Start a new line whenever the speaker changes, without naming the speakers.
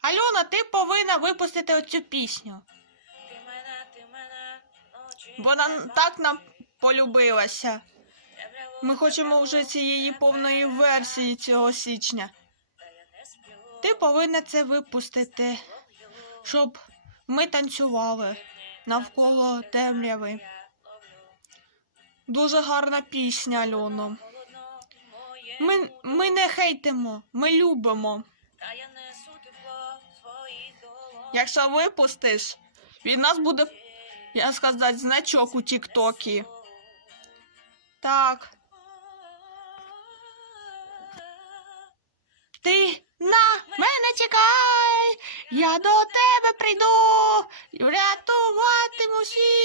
Альона, ти повинна випустити оцю пісню.
Нема.
так нам полюбилася. Ми хочемо вже цієї повної версії цього січня. Ти повинна це випустити, щоб ми танцювали навколо темряви. Дуже гарна пісня, Альоно. Ми, ми не хейтимо, ми любимо.
Та я несу тепло своїх долонь.
Якщо випустиш, від нас буде, я сказати, значок у Тіктокі. Так. Ти на мене чекай, я до тебе прийду, врятуватиму світ,